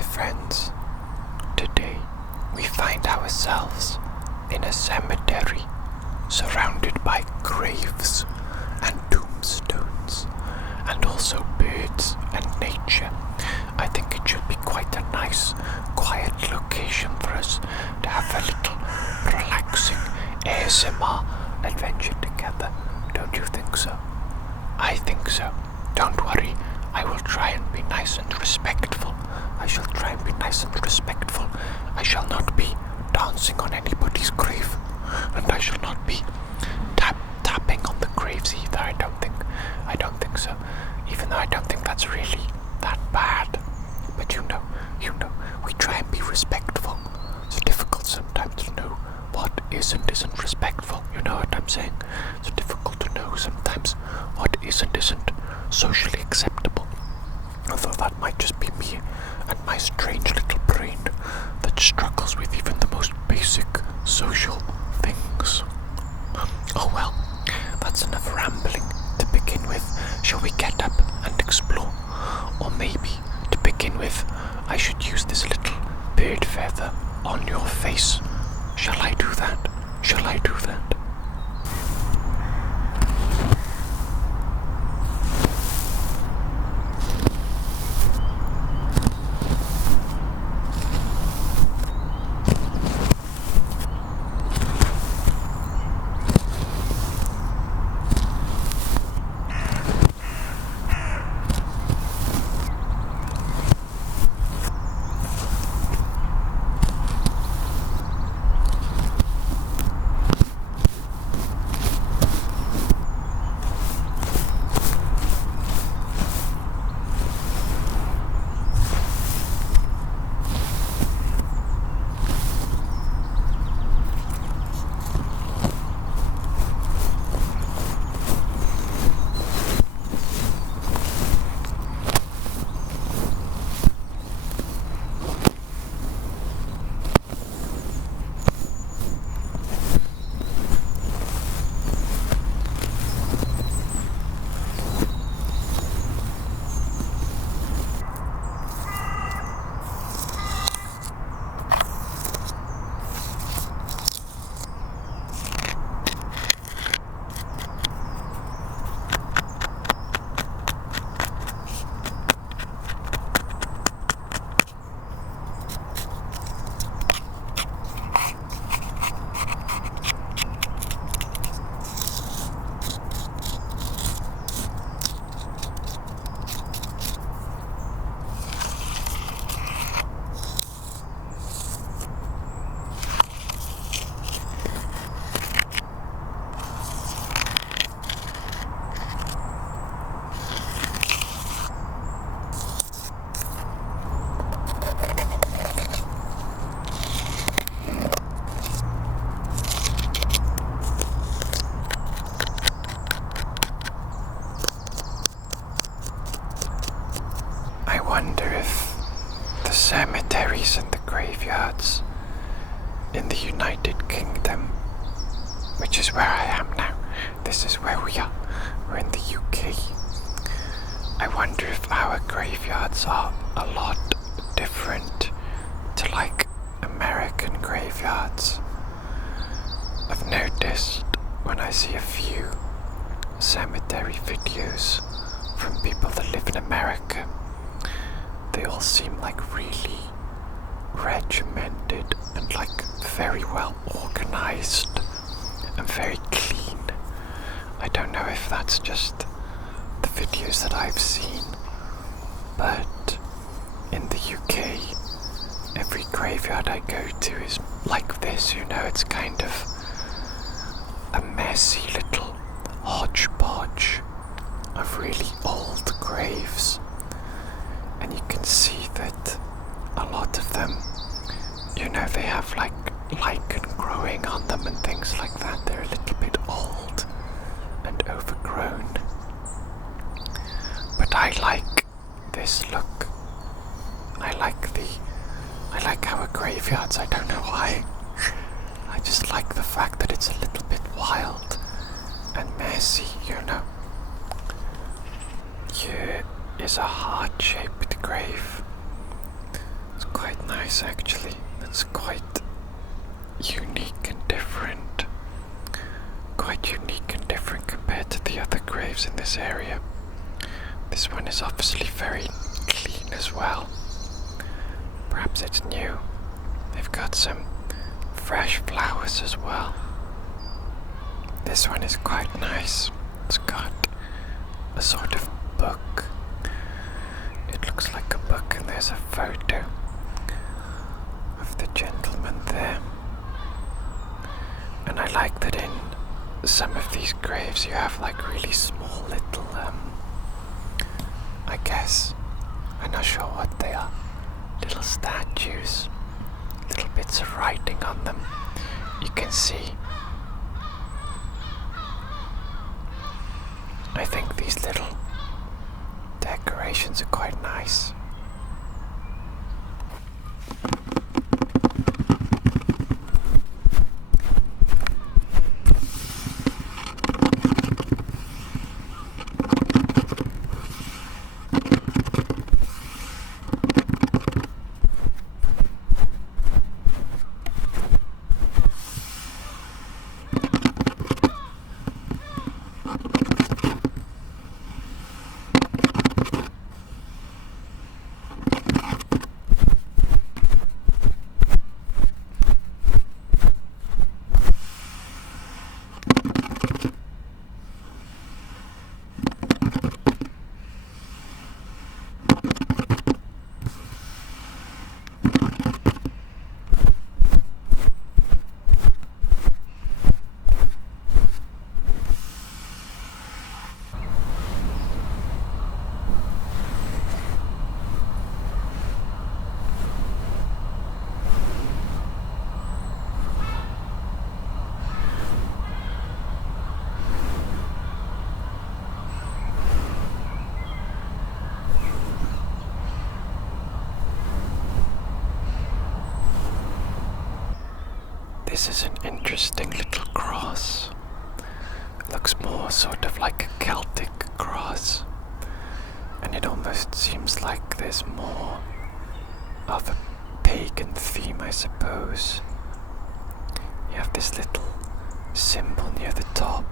my friends, today we find ourselves in a cemetery surrounded by graves and tombstones and also birds and nature. I think it should be quite a nice, quiet location for us to have a little relaxing ASMR adventure together. Don't you think so? I think so. Don't worry, I will try and be nice and respectful. I shall try and be nice and respectful. I shall not be dancing on anybody's grave, and I shall not be tapping on the graves either. I don't think so. Even though I don't think that's really that bad. But you know, we try and be respectful. It's difficult sometimes to know what isn't respectful. You know what I'm saying? It's difficult to know sometimes what isn't socially acceptable. Although that might just be me and my strange little brain that struggles with even the most basic social things. Oh well, that's enough rambling to begin with. Shall we get up and explore? Or maybe, to begin with, I should use this little bird feather on your face. Shall I do that? I wonder if the cemeteries and the graveyards in the United Kingdom, which is where I am now, this is where we are, we're in the UK. I wonder if our graveyards are a lot different to like American graveyards. I've noticed when I see a few cemetery videos from people that live in America, they all seem like really regimented and like very well organized and very clean. I don't know if that's just the videos that I've seen, but in the UK, every graveyard I go to is like this, you know, it's kind of a messy little hodgepodge of really old graves. And you can see that a lot of them, you know, they have like lichen growing on them and things like that. They're a little bit old and overgrown. But I like this look. I like our graveyards, I don't know why. I just like the fact that it's a little bit wild and messy, you know. Here is a heart-shaped grave. nice actually. That's quite unique and different. Quite unique and different compared to the other graves in this area. This one is obviously very clean as well. Perhaps it's new. They've got some fresh flowers as well. This one is quite nice. It's got a sort of book. It looks like a book, and there's a photo of the gentleman there. And I like that in some of these graves you have like really small little, I guess, I'm not sure what they are, little statues, little bits of writing on them. You can see. I think these little decorations are quite nice. This is an interesting little cross. It looks more sort of like a Celtic cross, and it almost seems like there's more of a pagan theme, I suppose. You have this little symbol near the top,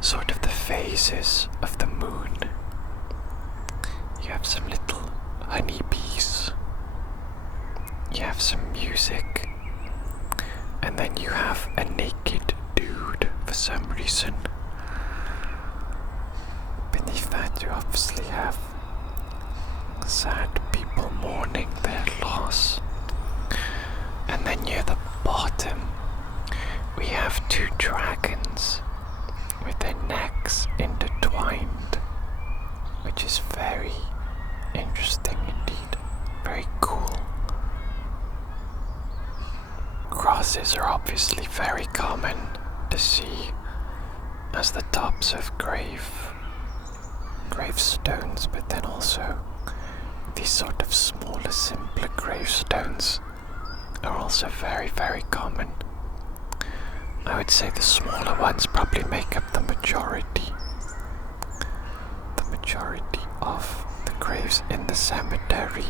sort of the phases of the moon. You have some little honeybees. You have some music. And then you have a naked dude for some reason. Beneath that you obviously have sad people mourning their loss. And then near the bottom we have two dragons with their necks intertwined, which is very interesting indeed, very cool. Crosses are obviously very common to see as the tops of gravestones, but then also these sort of smaller, simpler gravestones are also very, very common. I would say the smaller ones probably make up the majority of the graves in the cemetery.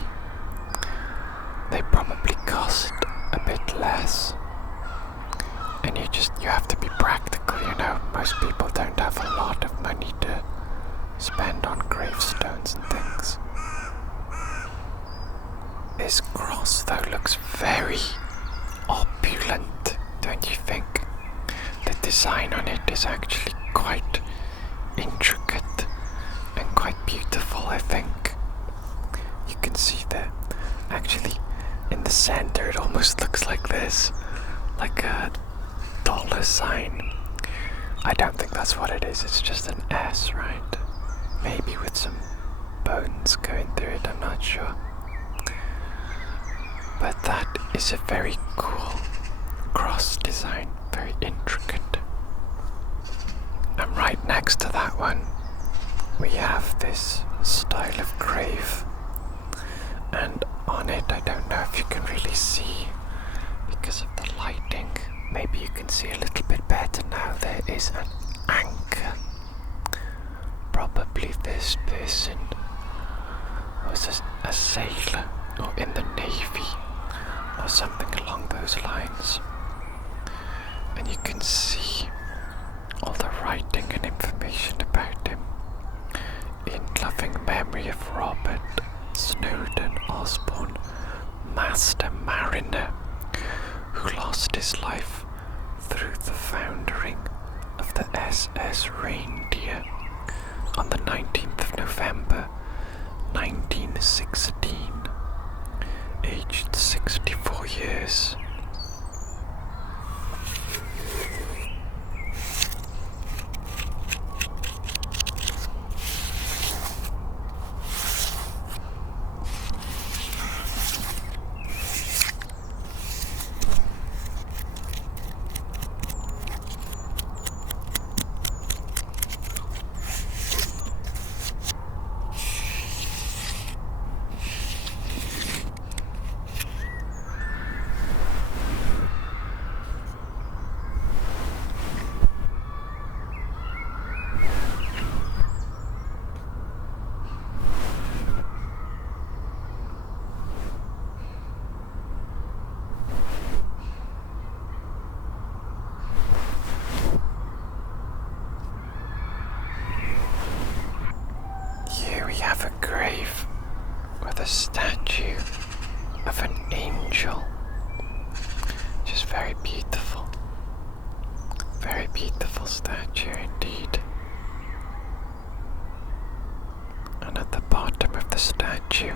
They probably cost a bit less, and you have to be practical, you know. Most people don't have a lot of money to spend on gravestones and things. This cross though looks very opulent, don't you think? The design on it is actually quite intricate and quite beautiful, I think. You can see that actually in the center it almost looks like this, like a dollar sign. I don't think that's what it is, it's just an S, right? Maybe with some bones going through it, I'm not sure. But that is a very cool cross design, very intricate. And right next to that one we have this style of grave, and on it, I don't know if you can really see because of the lighting. Maybe you can see a little bit better now. There is an anchor. Probably this person was a sailor or in the navy. or something along those lines. And you can see all the writing and information about him in loving memory of Robert Snowden Osborne, Master Mariner, who lost his life through the foundering of the SS Reindeer on the 19th of November 1916, aged 64 years. Have a grave with a statue of an angel, which is very beautiful statue indeed. And at the bottom of the statue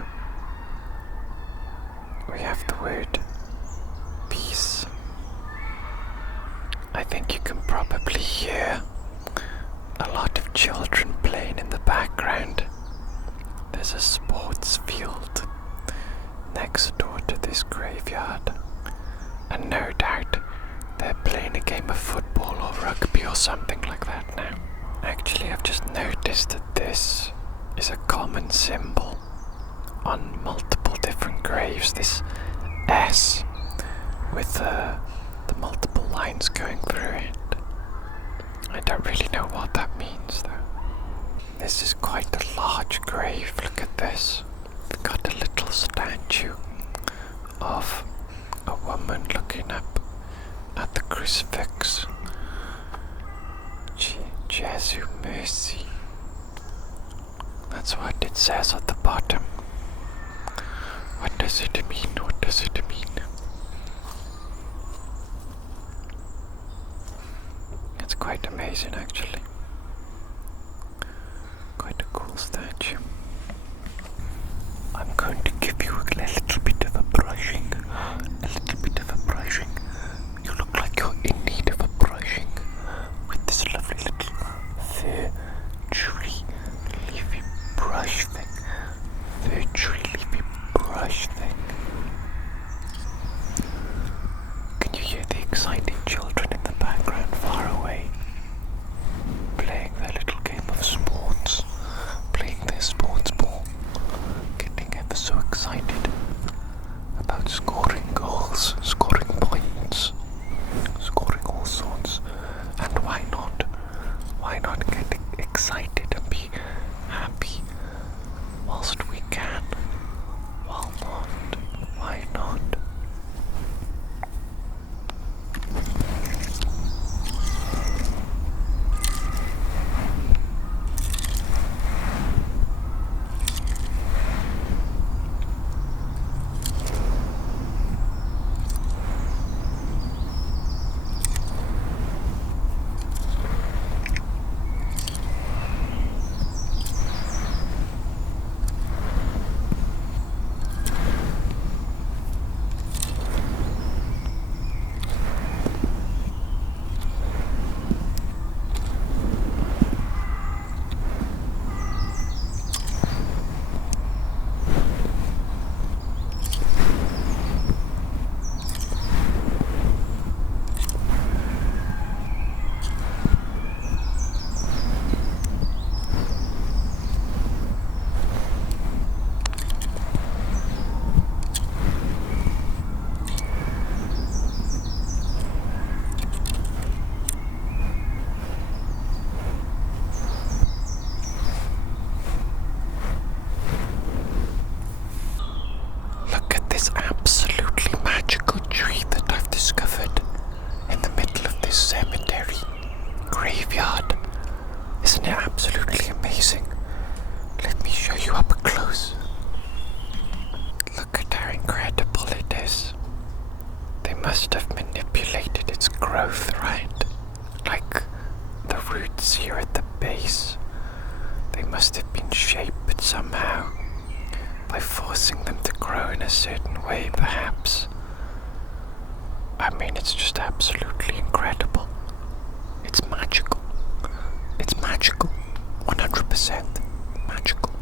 we have the word peace. I think you can probably hear a lot of children playing in the background. There's a sports field next door to this graveyard, and no doubt they're playing a game of football or rugby or something like that now. Actually, I've just noticed that this is a common symbol on multiple different graves, this S with the multiple lines going through it. I don't really know what that means though. This is quite a large grave, look at this. We've got a little statue of a woman looking up at the crucifix. Jesu mercy. That's what it says at the bottom. What does it mean? What does it mean? It's quite amazing actually. Quite a cool statue. I'm going to give you a little bit of a brushing. A little bit of a brushing. You look like you're in need of a brushing with this lovely little fir tree leafy brush thing. Fir tree leafy brush thing. Can you hear the exciting children in the background far away? Playing their little game of sports. Playing their sports ball. Getting ever so excited about scoring goals, scoring points, scoring all sorts. And why not? Why not get excited and be happy whilst we can? Why not? Why not? must have manipulated its growth, right? Like the roots here at the base. They must have been shaped somehow by forcing them to grow in a certain way, perhaps. I mean, it's just absolutely incredible. It's magical. It's magical. 100% magical.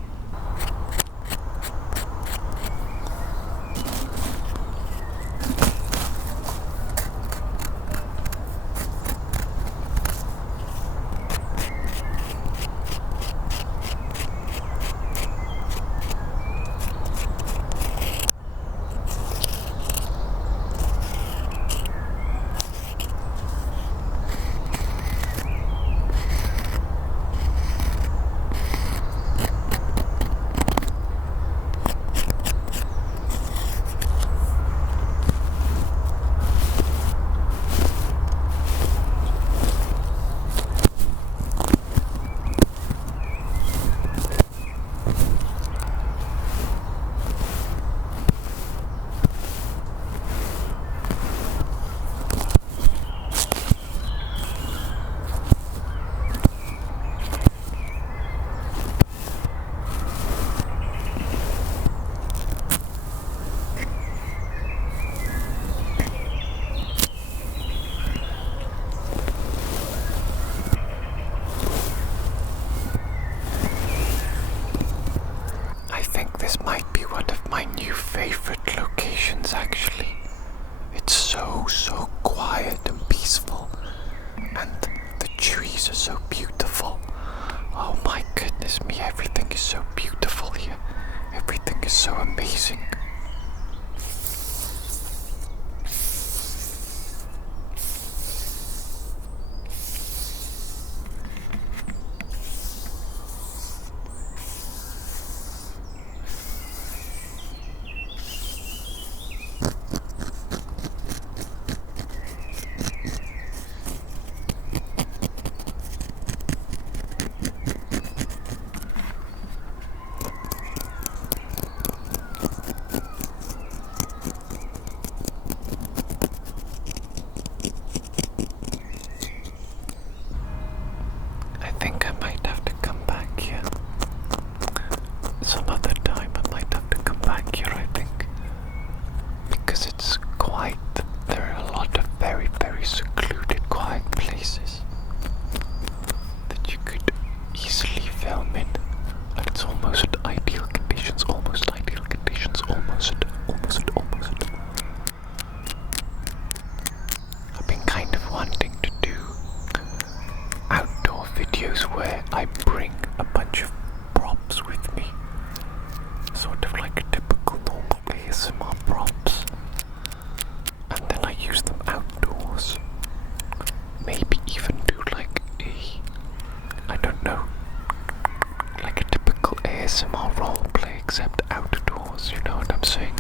This might be one of my new favorite locations, actually. It's so quiet and peaceful, and the trees are so beautiful. Oh my goodness me, everything is so beautiful here. Everything is so amazing. Where I bring a bunch of props with me, sort of like a typical normal ASMR props, and then I use them outdoors. Maybe even do like I don't know, like a typical ASMR roleplay except outdoors, you know what I'm saying?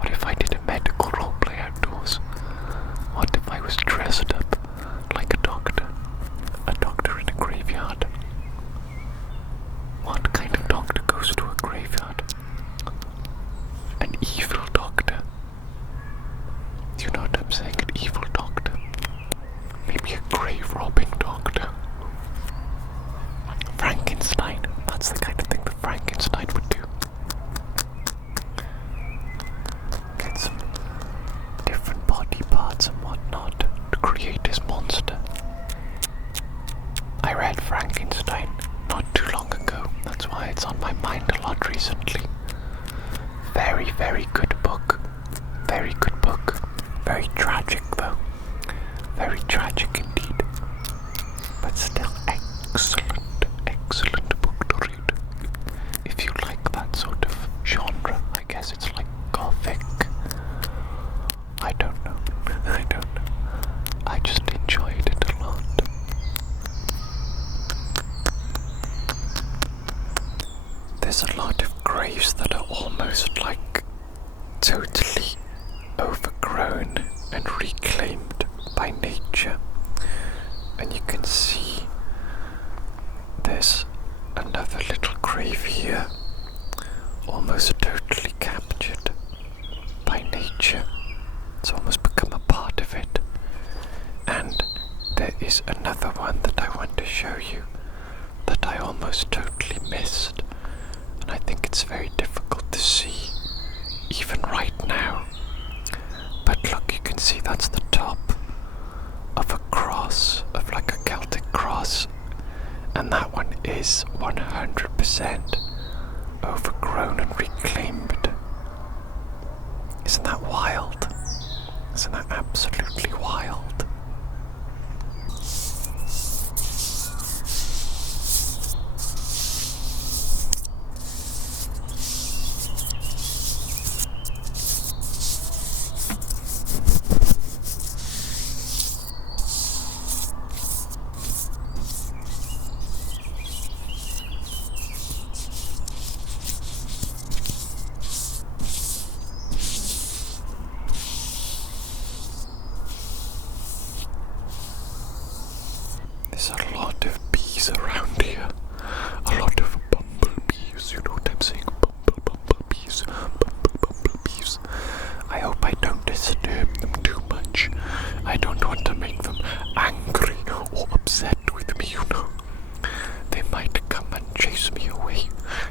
What if I did a medical roleplay outdoors? What if I was dressed up like a doctor? A doctor in a graveyard. What kind of doctor goes to a graveyard? An evil doctor. Do you know what I'm saying? An evil doctor. Maybe a grave robbing doctor. Frankenstein. That's the kind of thing that Frankenstein would do. Get some different body parts and whatnot to create this monster. I read Frankenstein not too long ago. That's why it's on my mind a lot recently. Very good book. Very good book. Very tragic though. Very tragic indeed. But still excellent book to read. If you like that sort of genre, I guess it's like gothic. I don't know. I just enjoyed it a lot. There's a lot of graves that are almost like totally overgrown and reclaimed by nature. And you can see there's another little grave here, almost totally captured by nature. show you that I almost totally missed, and I think it's very difficult to see even right now. But look, you can see that's the top of a cross, of like a Celtic cross, and that one is 100% overgrown and reclaimed. Isn't that wild? Isn't that absolutely wild? There's a lot of bees around here. A lot of bumblebees. You know what I'm saying? Bumblebees. Bumblebees. I hope I don't disturb them too much. I don't want to make them angry or upset with me, you know. They might come and chase me away.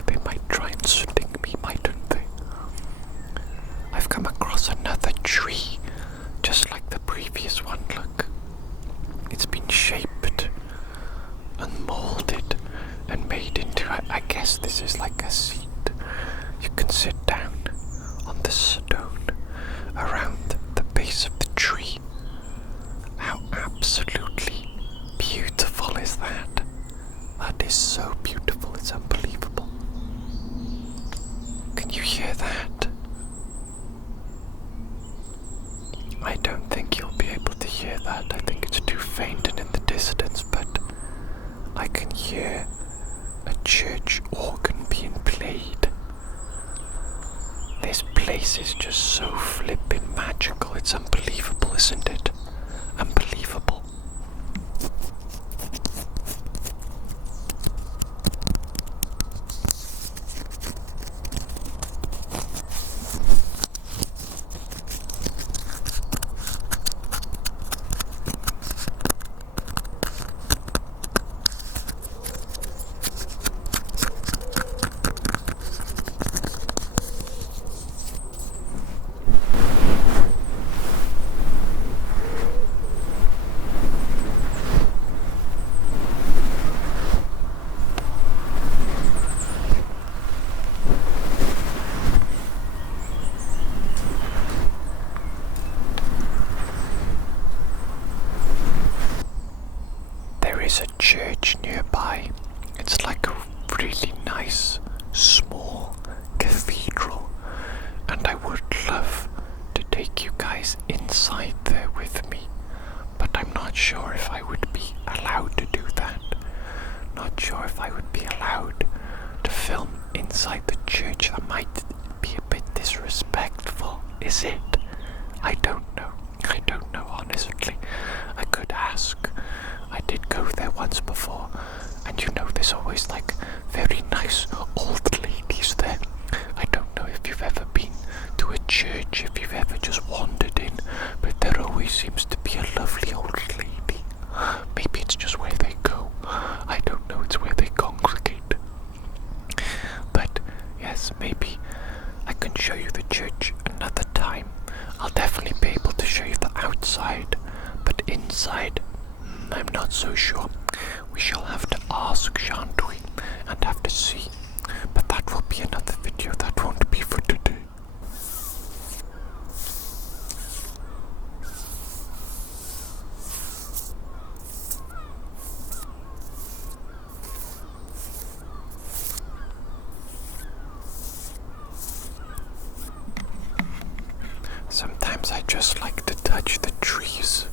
They might try and sting me, mightn't they? I've come across another tree, just like the previous one, look. It's been shaped and molded and made into, I guess this is like a seat. You can sit down on the stone around the base of the tree. How absolutely beautiful is that? That is so beautiful, it's unbelievable. Can you hear that? I don't think you'll be able to hear that. I think it's too faint and in the distance, but I can hear a church organ being played. This place is just so flippin' magical. It's unbelievable, isn't it? Unbelievable. There's a church nearby. It's like a really nice, small cathedral, and I would love to take you guys inside there with me, but I'm not sure if I would be allowed to do that. Not sure if I would be allowed to film inside the church. That might be a bit disrespectful, is it? I don't know. I don't know, honestly. I could ask. I did go there once before, and you know there's always like very nice old ladies there. I don't know if you've ever been to a church, if you've ever just wandered in, but there always seems to be a lovely old lady. Maybe it's just where they go. I don't know, it's where they congregate. But yes, maybe I can show you the church another time. I'll definitely be able to show you the outside, but inside, I'm not so sure. We shall have to ask, shan't we? And have to see. But that will be another video. That won't be for today. Sometimes I just like to touch the trees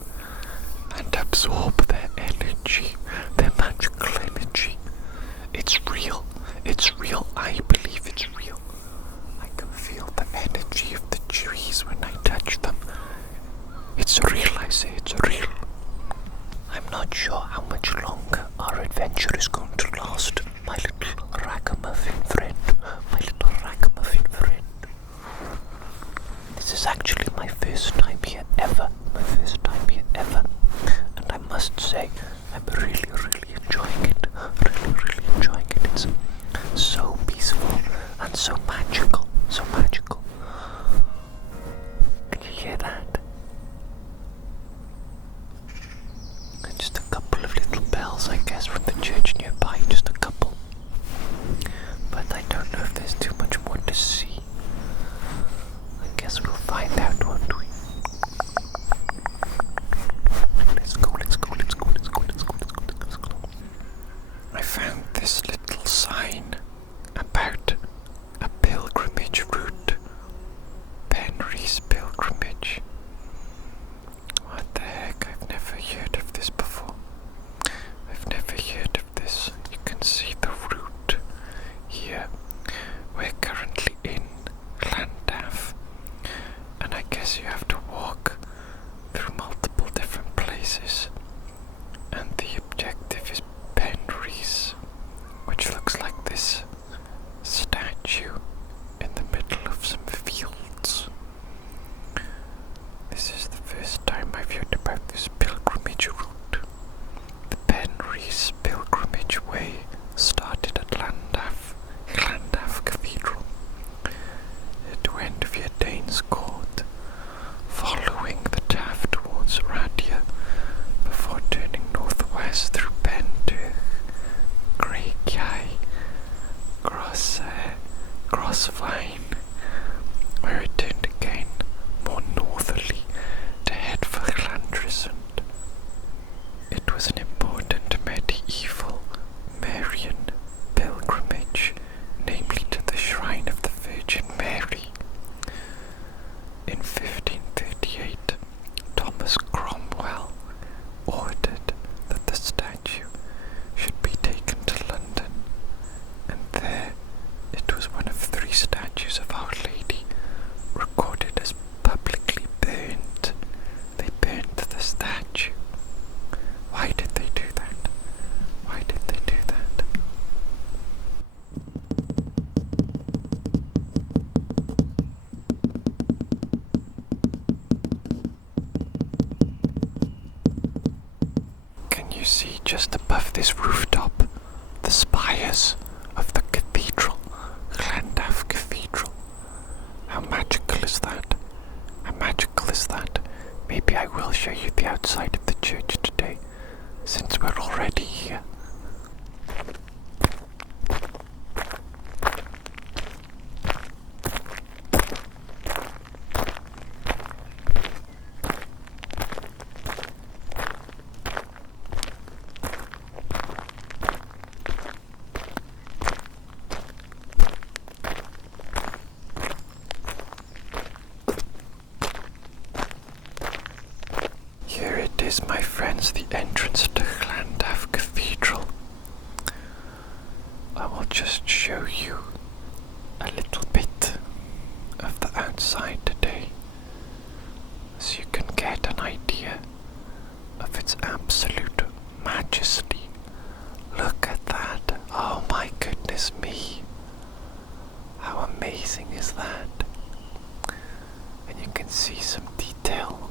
and absorb their energy, their magical energy. It's real. It's real. I believe it's real. I can feel the energy of the trees when I touch them. It's real, I say. It's real. I'm not sure how much longer our adventure is going to last, my little ragamuffin friend. My little ragamuffin friend. This is actually my first time here ever. My first time here ever. And I must say, I'm really, really enjoying so magical. Can you hear that? And just a couple of little bells, I guess, from the church nearby, just a couple. But I don't know if there's too much more to see. I guess we'll find out, won't we? Let's go. I found this little sign about a pilgrimage route. Pen-Rhys Pilgrimage. What the heck? I've never heard of this before. I've never heard of this. You can see the route here. We're currently in Llandaff, and I guess you have to walk through multiple different places, and the objective is Pen-Rhys, which looks like this statue in the middle of some fields. This is the first time I've heard about this pilgrimage route. The Pen-Rhys Pilgrimage Way started at Llandaff Cathedral. It went via Danes Court, following the Taff towards Radia, before turning northwest through Pen-Rhys, Graigiau, Grossvine, where it turned again more northerly to head for Llandaff. It was an important medieval Marian pilgrimage, namely to the shrine of the Virgin Mary. In 1538, Thomas Cromwell ordered that the statue should be taken to London, and there it was one of 3 statues of Our Lady recorded as publicly burnt. They burnt the statue. Why did they do that? Why did they do that? Can you see just above this rooftop the spires of the cathedral, Llandaff Cathedral? How magical is that? How magical is that? Maybe I will show you the outside of the church today, since we're already here. Here it is, my friends, the entrance to Llandaff Cathedral. I will just show you a little bit of the outside today, so you can get an idea of its absolute majesty. Look at that. Oh my goodness me. How amazing is that? And you can see some detail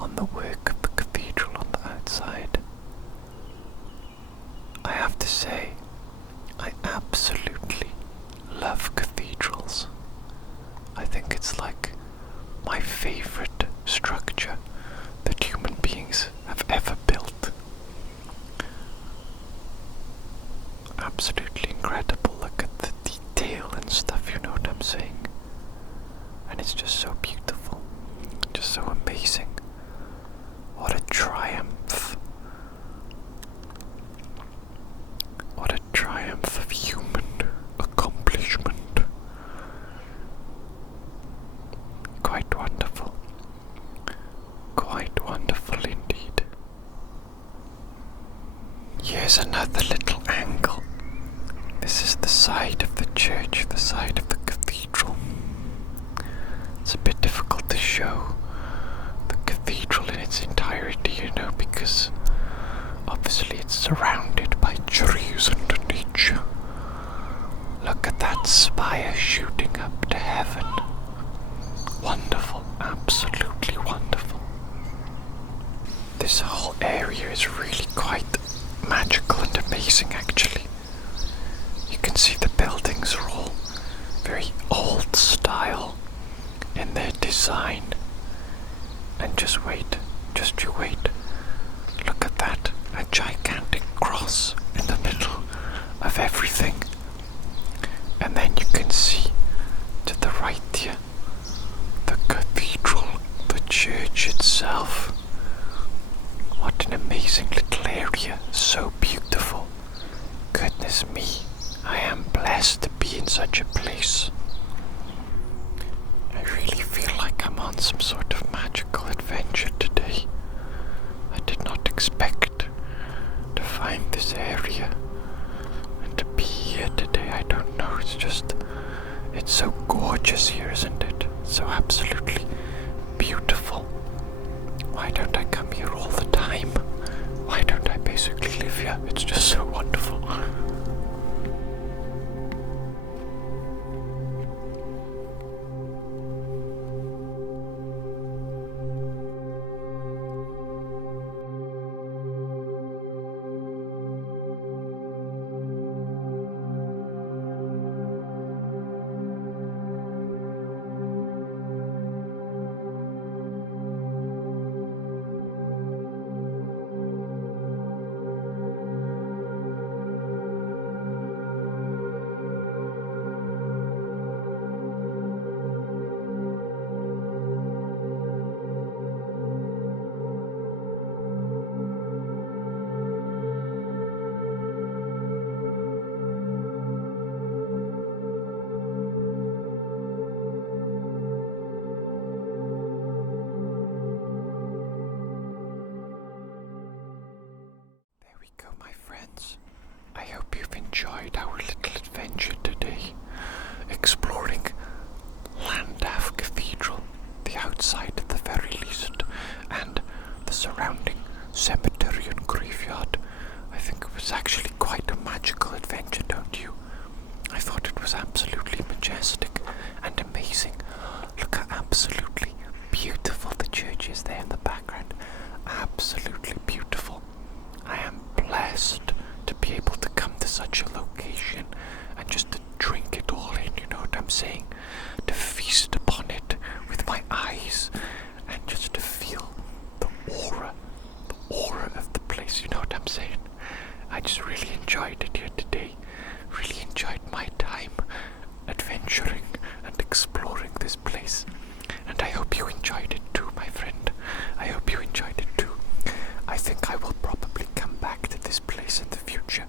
on the work of the cathedral on the outside. I have to say, I absolutely love cathedrals. I think it's like my favorite structure that human beings have ever built. Absolutely incredible. Look at the detail and stuff, you know what I'm saying? And it's just so beautiful, just so amazing. What a triumph. What a triumph of human accomplishment. Quite wonderful. Quite wonderful indeed. Here's another little angle. This is the side of the church, the side of the cathedral. It's a bit difficult to show the cathedral in its entirety, you know, because obviously it's surrounded by trees and nature. Look at that spire shooting up to heaven. Wonderful, absolutely wonderful. This whole area is really quite magical and amazing, actually. You can see the buildings are all very old style in their design. And just wait, just you wait. Look at that, a gigantic cross in the middle of everything. And then you can see to the right here, the cathedral, the church itself. What an amazing little area, so beautiful. Goodness me, I am blessed to be in such a place. I really feel like I'm on some sort of magical adventure today. I did not expect to find this area and to be here today. I don't know, it's so gorgeous here, isn't it? So absolutely beautiful. Why don't I come here all the time? Why don't I basically live here? It's just so wonderful. I hope you've enjoyed our little adventure today, exploring Llandaff Cathedral, the outside at the very least, and the surrounding cemetery and graveyard. I think it was actually quite a magical adventure, don't you? I thought it was absolutely majestic and amazing. Look how absolutely beautiful the church is there in the background. Absolutely beautiful. I am blessed to be able to come to such a location and just to drink it all in, you know what I'm saying? To feast upon it with my eyes and just to feel the aura of the place, you know what I'm saying? I just really enjoyed it here today. Really enjoyed my time adventuring and exploring this place. And I hope you enjoyed it too, my friend. I hope you enjoyed it too. I think I will probably come back to this place in the future,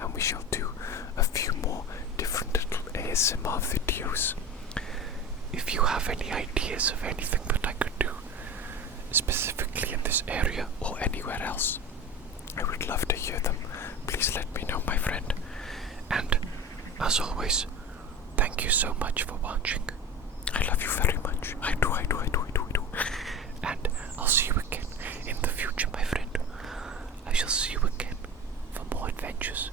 and we shall do a few more different little ASMR videos. If you have any ideas of anything that I could do, specifically in this area or anywhere else, I would love to hear them. Please let me know, my friend. And as always, thank you so much for watching. I love you very much. I do. And I'll see you again in the future, my friend. I shall see you again for more adventures.